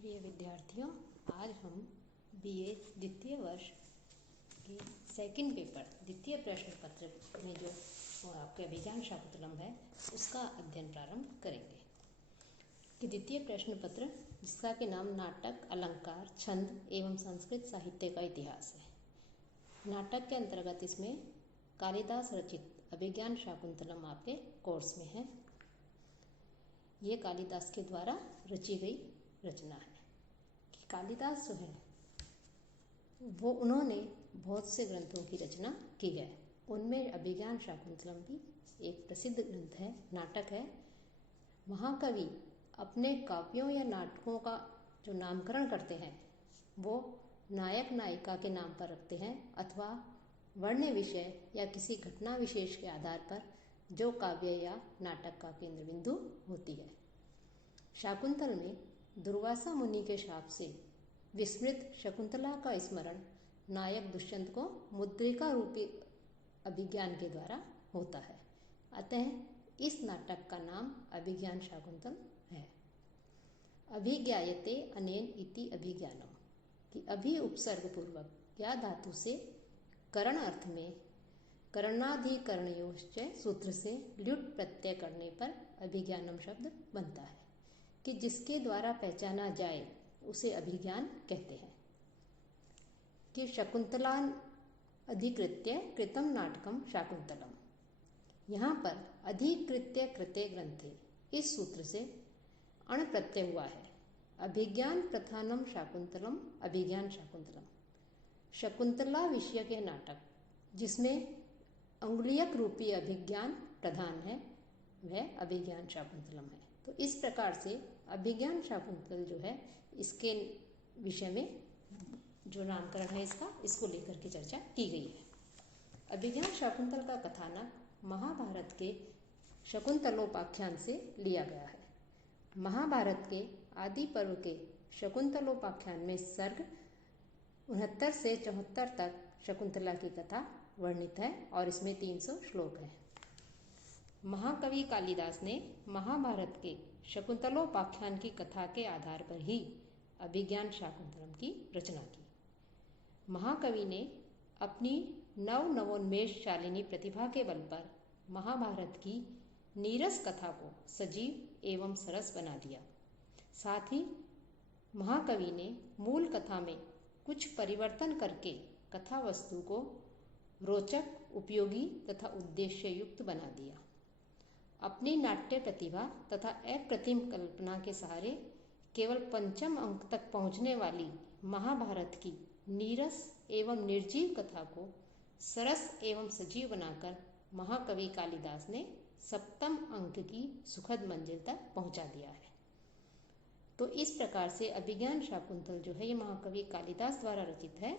प्रिय विद्यार्थियों, आज हम बीए द्वितीय वर्ष के सेकंड पेपर द्वितीय प्रश्न पत्र में जो आपके अभिज्ञान शाकुंतलम है उसका अध्ययन प्रारंभ करेंगे। कि द्वितीय प्रश्न पत्र जिसका के नाम नाटक, अलंकार, छंद एवं संस्कृत साहित्य का इतिहास है। नाटक के अंतर्गत इसमें कालिदास रचित अभिज्ञान शाकुंतलम आपके कोर्स में है। ये कालिदास के द्वारा रची गई रचना है। कि कालिदास जो है वो उन्होंने बहुत से ग्रंथों की रचना की है। उनमें अभिज्ञान शाकुंतलम भी एक प्रसिद्ध ग्रंथ है, नाटक है। महाकवि अपने काव्यों या नाटकों का जो नामकरण करते हैं वो नायक नायिका के नाम पर रखते हैं अथवा वर्ण्य विषय या किसी घटना विशेष के आधार पर जो काव्य या नाटक का केंद्र बिंदु होती है। शाकुंतल में दुर्वासा मुनि के शाप से विस्मृत शकुंतला का स्मरण नायक दुष्यंत को मुद्रिका रूपी अभिज्ञान के द्वारा होता है। अतः इस नाटक का नाम अभिज्ञान शाकुंतल है। अभिज्ञायते अनेन इति अभिज्ञानम, कि अभि उपसर्ग पूर्वक या धातु से करण अर्थ में करणाधिकरणयोश्च सूत्र से ल्युट प्रत्यय करने पर अभिज्ञानम शब्द बनता है। कि जिसके द्वारा पहचाना जाए उसे अभिज्ञान कहते हैं। कि शकुंतलान अधिकृत्य कृतम नाटकम शाकुंतलम, यहाँ पर अधिकृत्य कृते ग्रंथे इस सूत्र से अण प्रत्यय हुआ है। अभिज्ञान प्रधानम शाकुंतलम अभिज्ञान शाकुंतलम, शकुंतला विषय के नाटक जिसमें अंगुलियक रूपी अभिज्ञान प्रधान है वह अभिज्ञान शाकुंतलम है। तो इस प्रकार से अभिज्ञान शाकुंतल जो है इसके विषय में जो नामकरण है इसको लेकर के चर्चा की गई है। अभिज्ञान शाकुंतल का कथानक महाभारत के शकुंतलोपाख्यान से लिया गया है। महाभारत के आदि पर्व के शकुंतलोपाख्यान में सर्ग 69 से 74 तक शकुंतला की कथा वर्णित है और इसमें 300 श्लोक हैं। महाकवि कालिदास ने महाभारत के शकुंतलोपाख्यान की कथा के आधार पर ही अभिज्ञान शाकुंतलम की रचना की। महाकवि ने अपनी नवोन्मेषशालिनी प्रतिभा के बल पर महाभारत की नीरस कथा को सजीव एवं सरस बना दिया। साथ ही महाकवि ने मूल कथा में कुछ परिवर्तन करके कथा वस्तु को रोचक, उपयोगी तथा उद्देश्य युक्त बना दिया। अपनी नाट्य प्रतिभा तथा अप्रतिम कल्पना के सहारे केवल 5म अंक तक पहुंचने वाली महाभारत की नीरस एवं निर्जीव कथा को सरस एवं सजीव बनाकर महाकवि कालिदास ने 7म अंक की सुखद मंजिल तक पहुंचा दिया है। तो इस प्रकार से अभिज्ञान शाकुंतल जो है ये महाकवि कालिदास द्वारा रचित है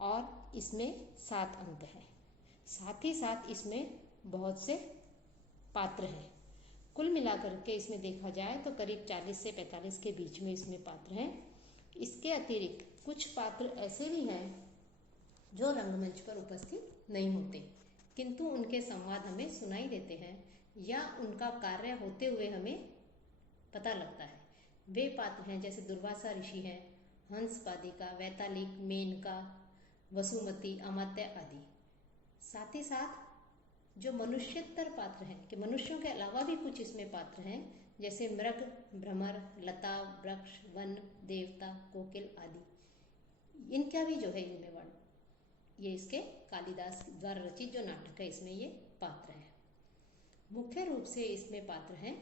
और इसमें 7 अंक हैं। साथ ही साथ इसमें बहुत से पात्र हैं। कुल मिलाकर के इसमें देखा जाए तो करीब 40 से 45 के बीच में इसमें पात्र हैं। इसके अतिरिक्त कुछ पात्र ऐसे भी हैं जो रंगमंच पर उपस्थित नहीं होते किंतु उनके संवाद हमें सुनाई देते हैं या उनका कार्य होते हुए हमें पता लगता है। वे पात्र हैं जैसे दुर्वासा ऋषि हैं, हंसपादिका, वैतालिक, मेनका, वसुमती, अमात्य आदि। साथ ही साथ जो मनुष्यतर पात्र हैं कि मनुष्यों के अलावा भी कुछ इसमें पात्र हैं जैसे मृग, भ्रमर, लता, वृक्ष, वन, देवता, कोकिल आदि। इनका भी जो है इनमें वर्ण ये इसके कालिदास द्वारा रचित जो नाटक है इसमें ये पात्र हैं। मुख्य रूप से इसमें पात्र हैं,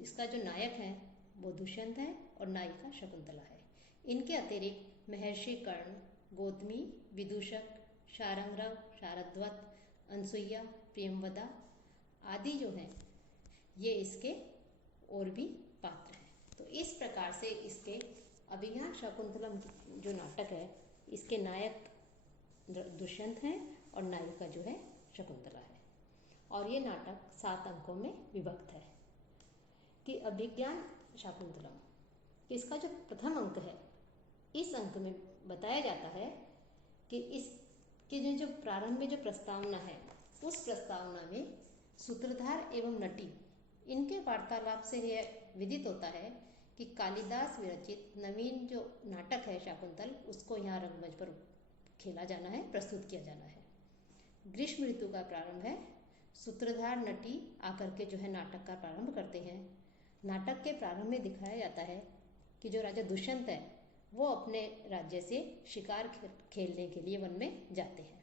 इसका जो नायक है वो दुष्यंत है और नायिका शकुंतला है। इनके अतिरिक्त महर्षि कर्ण, गौतमी, विदूषक, शारंगरव, शारद्वत, अनसुईया, प्रेमवदा आदि जो हैं ये इसके और भी पात्र हैं। तो इस प्रकार से इसके अभिज्ञान शाकुंतलम जो नाटक है इसके नायक दुष्यंत हैं और नायिका जो है शकुंतला है और ये नाटक 7 अंकों में विभक्त है। कि अभिज्ञान शाकुंतलम इसका जो प्रथम अंक है इस अंक में बताया जाता है कि इसके जो प्रारंभ में जो प्रस्तावना है उस प्रस्तावना में सूत्रधार एवं नटी इनके वार्तालाप से यह विदित होता है कि कालिदास विरचित नवीन जो नाटक है शाकुंतल, उसको यहाँ रंगमंच पर खेला जाना है, प्रस्तुत किया जाना है। ग्रीष्म ऋतु का प्रारंभ है। सूत्रधार नटी आकर के जो है नाटक का प्रारंभ करते हैं। नाटक के प्रारंभ में दिखाया जाता है कि जो राजा दुष्यंत है वो अपने राज्य से शिकार खेलने के लिए वन में जाते हैं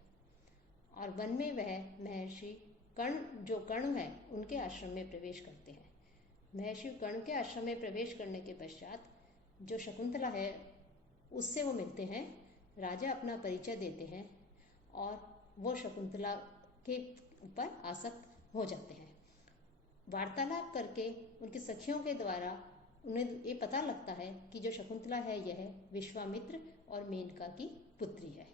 और वन में वह महर्षि कर्ण है उनके आश्रम में प्रवेश करते हैं। महर्षि कर्ण के आश्रम में प्रवेश करने के पश्चात जो शकुंतला है उससे वो मिलते हैं। राजा अपना परिचय देते हैं और वो शकुंतला के ऊपर आसक्त हो जाते हैं। वार्तालाप करके उनकी सखियों के द्वारा उन्हें ये पता लगता है कि जो शकुंतला है यह विश्वामित्र और मेनका की पुत्री है,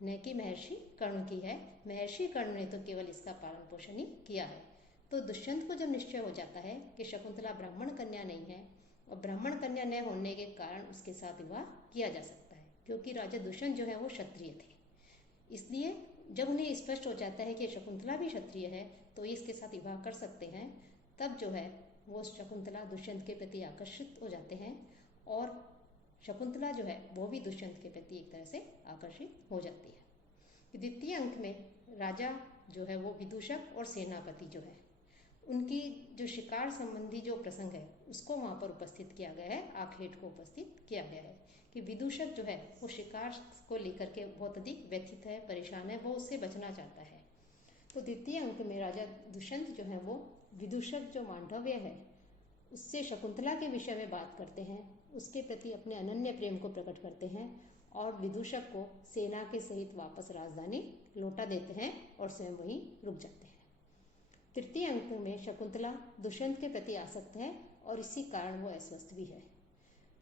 न कि महर्षि कर्ण की है। महर्षि कर्ण ने तो केवल इसका पालन पोषण ही किया है। तो दुष्यंत को जब निश्चय हो जाता है कि शकुंतला ब्राह्मण कन्या नहीं है और ब्राह्मण कन्या न होने के कारण उसके साथ विवाह किया जा सकता है, क्योंकि राजा दुष्यंत जो है वो क्षत्रिय थे। इसलिए जब उन्हें स्पष्ट हो जाता है कि शकुंतला भी क्षत्रिय है तो इसके साथ विवाह कर सकते हैं, तब जो है वो शकुंतला दुष्यंत के प्रति आकर्षित हो जाते हैं और शकुंतला जो है वो भी दुष्यंत के प्रति एक तरह से आकर्षित हो जाती है। द्वितीय अंक में राजा जो है वो विदूषक और सेनापति जो है उनकी जो शिकार संबंधी जो प्रसंग है उसको वहाँ पर उपस्थित किया गया है, आखेट को उपस्थित किया गया है कि विदूषक जो है वो शिकार को लेकर के बहुत अधिक व्यथित है, परेशान है, वो उससे बचना चाहता है। तो द्वितीय अंक में राजा दुष्यंत जो है वो विदूषक जो मांडव्य है उससे शकुंतला के विषय में बात करते हैं, उसके प्रति अपने अनन्य प्रेम को प्रकट करते हैं और विदूषक को सेना के सहित वापस राजधानी लौटा देते हैं और स्वयं वहीं रुक जाते हैं। तृतीय अंक में शकुंतला दुष्यंत के प्रति आसक्त है और इसी कारण वो अस्वस्थ भी है।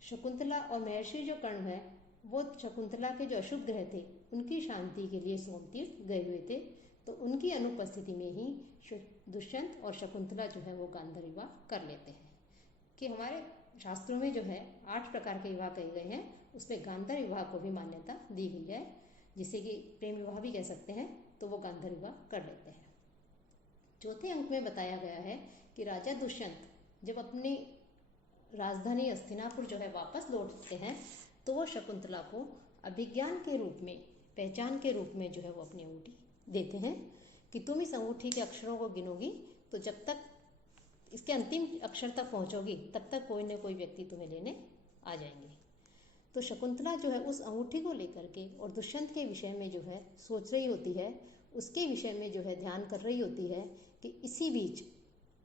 शकुंतला और महर्षि जो कर्ण है वो शकुंतला के जो अशुभ ग्रह थे उनकी शांति के लिए सोमतीर्थ गए हुए थे, तो उनकी अनुपस्थिति में ही दुष्यंत और शकुंतला जो है वो गांधर्व विवाह कर लेते हैं। कि हमारे शास्त्रों में जो है 8 प्रकार के विवाह कहे गए हैं, उसमें गांधर्व विवाह को भी मान्यता दी गई है, जिसे कि प्रेम विवाह भी कह सकते हैं, तो वो गांधर्व विवाह कर लेते हैं। चौथे अंक में बताया गया है कि राजा दुष्यंत जब अपनी राजधानी हस्तिनापुर जो है वापस लौटते हैं तो वो शकुंतला को अभिज्ञान के रूप में, पहचान के रूप में जो है वो अपनी अंगूठी देते हैं कि तुम इस अंगूठी के अक्षरों को गिनोगी तो जब तक इसके अंतिम अक्षर तक पहुंचोगी तब तक कोई न कोई व्यक्ति तुम्हें लेने आ जाएंगे। तो शकुंतला जो है उस अंगूठी को लेकर के और दुष्यंत के विषय में जो है सोच रही होती है, उसके विषय में जो है ध्यान कर रही होती है कि इसी बीच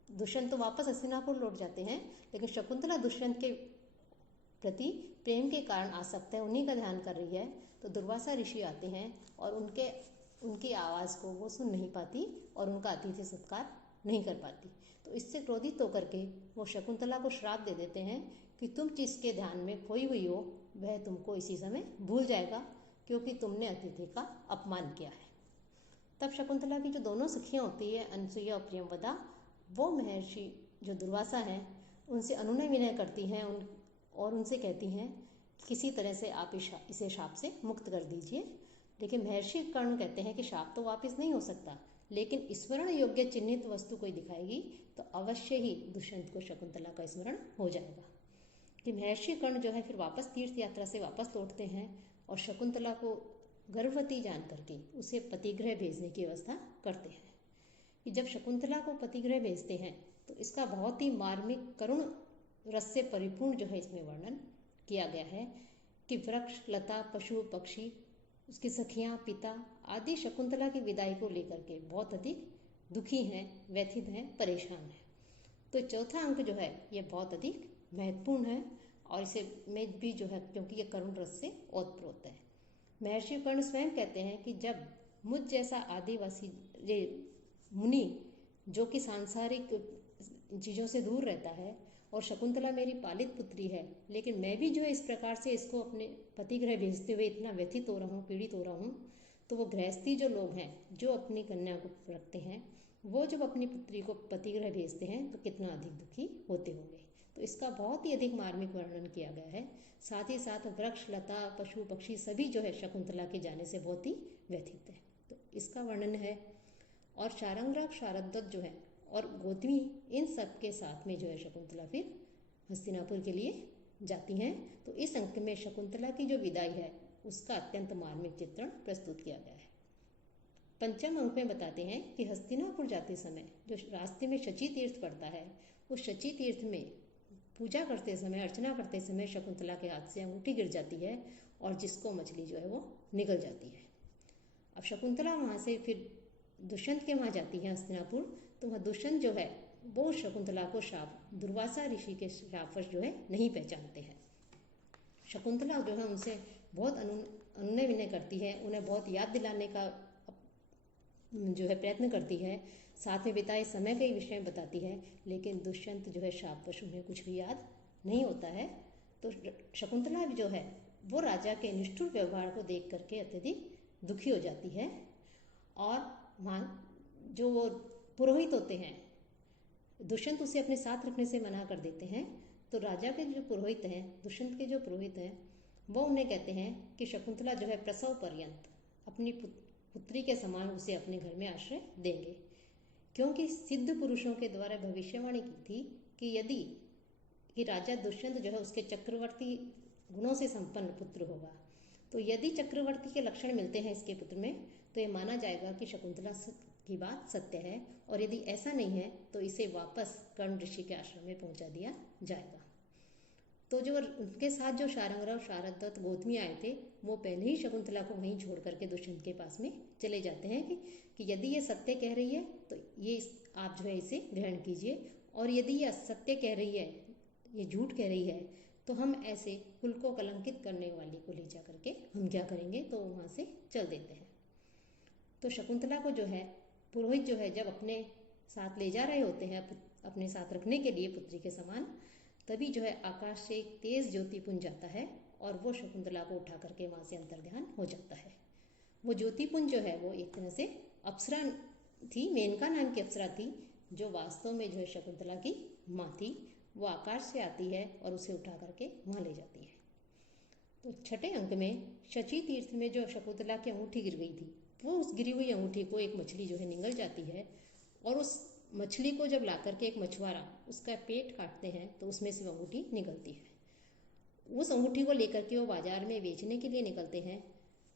दुष्यंत तो वापस हस्तिनापुर लौट जाते हैं, लेकिन शकुंतला दुष्यंत के प्रति प्रेम के कारण आसक्त है, उन्हीं का ध्यान कर रही है। तो दुर्वासा ऋषि आते हैं और उनकी आवाज़ को वो सुन नहीं पाती और उनका अतिथि सत्कार नहीं कर पाती। तो इससे क्रोधित होकर के वो शकुंतला को श्राप दे देते हैं कि तुम जिसके ध्यान में खोई हुई हो वह तुमको इसी समय भूल जाएगा, क्योंकि तुमने अतिथि का अपमान किया है। तब शकुंतला की जो दोनों सखियाँ होती है, अनसुईया और प्रियंवदा, वो महर्षि जो दुर्वासा हैं उनसे अनुनय विनय करती हैं और उनसे कहती हैं कि किसी तरह से आप इसे शाप से मुक्त कर दीजिए। लेकिन महर्षि कर्ण कहते हैं कि शाप तो वापस नहीं हो सकता, लेकिन स्मरण योग्य चिन्हित वस्तु कोई दिखाएगी तो अवश्य ही दुष्यंत को शकुंतला का स्मरण हो जाएगा। कि महर्षि कर्ण जो है फिर वापस तीर्थ यात्रा से वापस लौटते हैं और शकुंतला को गर्भवती जान करके उसे पतिगृह भेजने की व्यवस्था करते हैं। कि जब शकुंतला को पतिगृह भेजते हैं तो इसका बहुत ही मार्मिक करुण रस से परिपूर्ण जो है इसमें वर्णन किया गया है कि वृक्ष, लता, पशु, पक्षी, उसकी सखियाँ, पिता आदि शकुंतला की विदाई को लेकर के बहुत अधिक दुखी हैं, व्यथित हैं, परेशान हैं। तो चौथा अंक जो है ये बहुत अधिक महत्वपूर्ण है और इसे में भी जो है क्योंकि ये करुण रस से ओतप्रोत है। महर्षि कर्ण स्वयं कहते हैं कि जब मुझ जैसा आदिवासी मुनि जो कि सांसारिक चीज़ों से दूर रहता है और शकुंतला मेरी पालित पुत्री है, लेकिन मैं भी जो है इस प्रकार से इसको अपने पतिगृह भेजते हुए इतना व्यथित हो रहा हूँ, पीड़ित हो रहा हूँ, तो वो गृहस्थी जो लोग हैं जो अपनी कन्या को रखते हैं वो जब अपनी पुत्री को पतिगृह भेजते हैं तो कितना अधिक दुखी होते होंगे। तो इसका बहुत ही अधिक मार्मिक वर्णन किया गया है। साथ ही साथ वृक्ष, लता, पशु, पक्षी सभी जो है शकुंतला के जाने से बहुत ही व्यथित है, तो इसका वर्णन है। और शारंगराग, शारद्वत जो है और गौतमी, इन सब के साथ में जो है शकुंतला फिर हस्तिनापुर के लिए जाती हैं। तो इस अंक में शकुंतला की जो विदाई है उसका अत्यंत मार्मिक चित्रण प्रस्तुत किया गया है। पंचम अंक में बताते हैं कि हस्तिनापुर जाते समय जो रास्ते में शची तीर्थ पड़ता है, उस शची तीर्थ में पूजा करते समय, अर्चना करते समय शकुंतला के हाथ से अंगूठी गिर जाती है और जिसको मछली जो है वो निगल जाती है। अब शकुंतला वहाँ से फिर दुष्यंत के वहाँ जाती है हस्तिनापुर, तो वहाँ दुष्यंत जो है वो शकुंतला को शाप, दुर्वासा ऋषि के शापवश जो है नहीं पहचानते हैं। शकुंतला जो है उनसे बहुत अनुनय विनय करती है, उन्हें बहुत याद दिलाने का जो है प्रयत्न करती है, साथ में बिताए समय के विषय में बताती है, लेकिन दुष्यंत जो है शापवश उन्हें कुछ भी याद नहीं होता है। तो शकुंतला जो है वो राजा के निष्ठुर व्यवहार को देख करके अत्यधिक दुखी हो जाती है और वहाँ जो वो पुरोहित होते हैं, दुष्यंत उसे अपने साथ रखने से मना कर देते हैं। तो राजा के जो पुरोहित हैं, दुष्यंत के जो पुरोहित हैं, वो उन्हें कहते हैं कि शकुंतला जो है प्रसव पर्यंत अपनी पुत्री के समान उसे अपने घर में आश्रय देंगे, क्योंकि सिद्ध पुरुषों के द्वारा भविष्यवाणी की थी कि यदि कि राजा दुष्यंत जो है उसके चक्रवर्ती गुणों से संपन्न पुत्र होगा। तो यदि चक्रवर्ती के लक्षण मिलते हैं इसके पुत्र में, तो ये माना जाएगा कि शकुंतला की बात सत्य है, और यदि ऐसा नहीं है तो इसे वापस कर्ण ऋषि के आश्रम में पहुंचा दिया जाएगा। तो जो उनके साथ जो शारंगराव, शारदत्त, गौतमी आए थे, वो पहले ही शकुंतला को वहीं छोड़ करके दुष्यंत के पास में चले जाते हैं कि यदि ये सत्य कह रही है तो ये आप जो है इसे ग्रहण कीजिए, और यदि ये असत्य कह रही है, ये झूठ कह रही है, तो हम ऐसे कुल को कलंकित करने वाली को ले जा करके हम क्या करेंगे, तो वहाँ से चल देते हैं। तो शकुंतला को जो है पुरोहित जो है जब अपने साथ ले जा रहे होते हैं, अपने साथ रखने के लिए पुत्री के समान, तभी जो है आकाश से एक तेज ज्योतिपुंज जाता है और वो शकुंतला को उठा करके वहाँ से अंतर्ध्यान हो जाता है। वो ज्योतिपुंज जो है वो एक तरह से अप्सरा थी, मेनका नाम की अप्सरा थी, जो वास्तव में जो है शकुंतला की माँ थी। वो आकाश से आती है और उसे उठा करके वहाँ ले जाती है। तो छठे अंक में शची तीर्थ में जो शकुंतला की अंगूठी गिर गई थी, वो उस गिरी हुई अंगूठी को एक मछली जो है निगल जाती है, और उस मछली को जब ला करके एक मछुआरा उसका पेट काटते हैं तो उसमें से अंगूठी निकलती है। उस अंगूठी को लेकर के वो बाजार में बेचने के लिए निकलते हैं।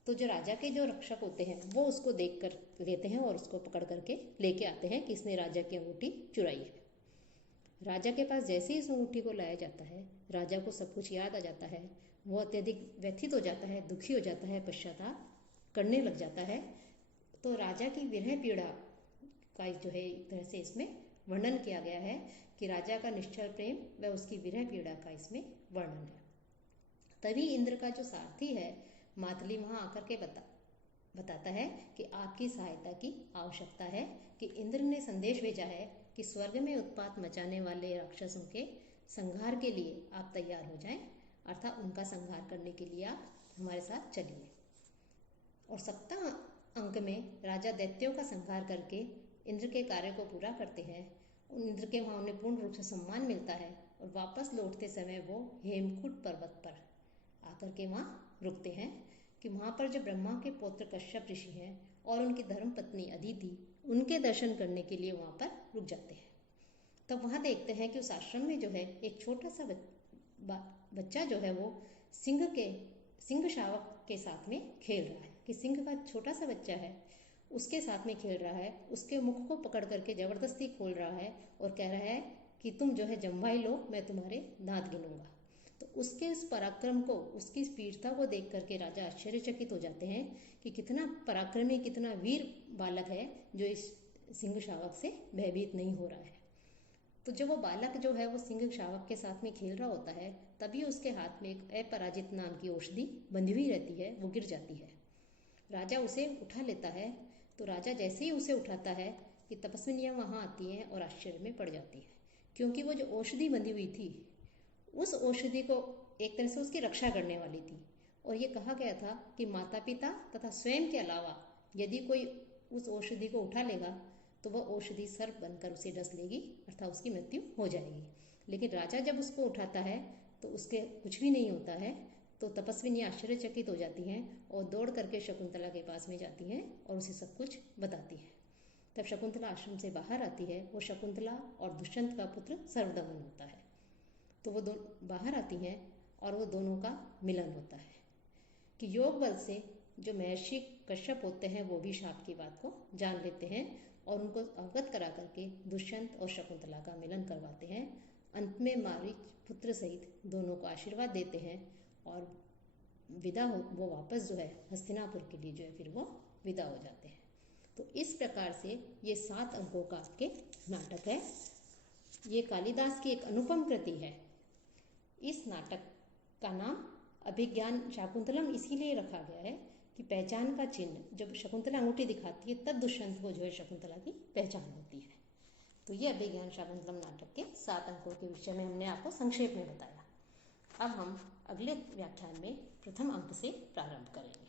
तो जो राजा के जो रक्षक होते हैं वो उसको देख कर लेते हैं और उसको पकड़ करके लेके आते हैं कि इसने राजा की अंगूठी चुराई है। राजा के पास जैसे ही इस अंगूठी को लाया जाता है, राजा को सब कुछ याद आ जाता है, वो अत्यधिक व्यथित हो जाता है, दुखी हो जाता है, पश्चाताप करने लग जाता है। तो राजा की विरह पीड़ा का जो है एक तरह से इसमें वर्णन किया गया है कि राजा का निश्चल प्रेम व उसकी विरह पीड़ा का इसमें वर्णन है। तभी इंद्र का जो सारथी है मातली वहाँ आकर के बताता है कि आपकी सहायता की आवश्यकता है, कि इंद्र ने संदेश भेजा है कि स्वर्ग में उत्पात मचाने वाले राक्षसों के संहार के लिए आप तैयार हो जाएं, अर्थात उनका संहार करने के लिए आप हमारे साथ चलिए। और सप्तम अंक में राजा दैत्यों का संहार करके इंद्र के कार्य को पूरा करते हैं। इंद्र के वहाँ उन्हें पूर्ण रूप से सम्मान मिलता है और वापस लौटते समय वो हेमकूट पर्वत पर आकर के वहाँ रुकते हैं कि वहाँ पर जो ब्रह्मा के पौत्र कश्यप ऋषि हैं और उनकी धर्म पत्नी अदिति, उनके दर्शन करने के लिए वहाँ पर रुक जाते हैं। तब वहाँ देखते हैं कि उस आश्रम में जो है एक छोटा सा बच्चा जो है वो सिंह शावक के साथ में खेल रहा है, कि सिंह का छोटा सा बच्चा है उसके साथ में खेल रहा है, उसके मुख को पकड़ करके जबरदस्ती खोल रहा है और कह रहा है कि तुम जो है जम्भाई लो, मैं तुम्हारे दांत गिनूंगा। तो उसके इस पराक्रम को, उसकी इस वीरता को देख करके राजा आश्चर्यचकित हो जाते हैं कि कितना पराक्रमी, कितना वीर बालक है जो इस सिंह शावक से भयभीत नहीं हो रहा है। तो जब वो बालक जो है वो सिंह शावक के साथ में खेल रहा होता है, तभी उसके हाथ में एक अपराजित नाम की औषधि बंधी हुई रहती है, वो गिर जाती है। राजा उसे उठा लेता है। तो राजा जैसे ही उसे उठाता है कि तपस्विनियाँ वहाँ आती हैं और आश्चर्य में पड़ जाती है, क्योंकि वो जो औषधि बंधी हुई थी उस औषधि को एक तरह से उसकी रक्षा करने वाली थी। और ये कहा गया था कि माता पिता तथा स्वयं के अलावा यदि कोई उस औषधि को उठा लेगा तो वह औषधि सर्प बनकर उसे डस लेगी, अर्थात उसकी मृत्यु हो जाएगी। लेकिन राजा जब उसको उठाता है तो उसके कुछ भी नहीं होता है। तो तपस्विनी आश्चर्यचकित हो जाती हैं और दौड़ करके शकुंतला के पास में जाती हैं और उसे सब कुछ बताती है। तब शकुंतला आश्रम से बाहर आती है। वो शकुंतला और दुष्यंत का पुत्र सर्वदमन होता है। तो वो दोनों बाहर आती हैं और वो दोनों का मिलन होता है कि योग बल से जो महर्षि कश्यप होते हैं वो भी शाप की बात को जान लेते हैं और उनको अवगत करा करके दुष्यंत और शकुंतला का मिलन करवाते हैं। अंत में मारीच पुत्र सहित दोनों को आशीर्वाद देते हैं और वो वापस जो है हस्तिनापुर के लिए जो है फिर वो विदा हो जाते हैं। तो इस प्रकार से ये 7 अंकों का आपके नाटक है। ये कालिदास की एक अनुपम कृति है। इस नाटक का नाम अभिज्ञान शाकुंतलम इसीलिए रखा गया है कि पहचान का चिन्ह जब शकुंतला अंगूठी दिखाती है तब दुष्यंत को जो है शकुंतला की पहचान होती है। तो ये अभिज्ञान शाकुंतलम नाटक के 7 अंकों के विषय में हमने आपको संक्षेप में बताया। अब हम अगले व्याख्यान में प्रथम अंक से प्रारंभ करेंगे।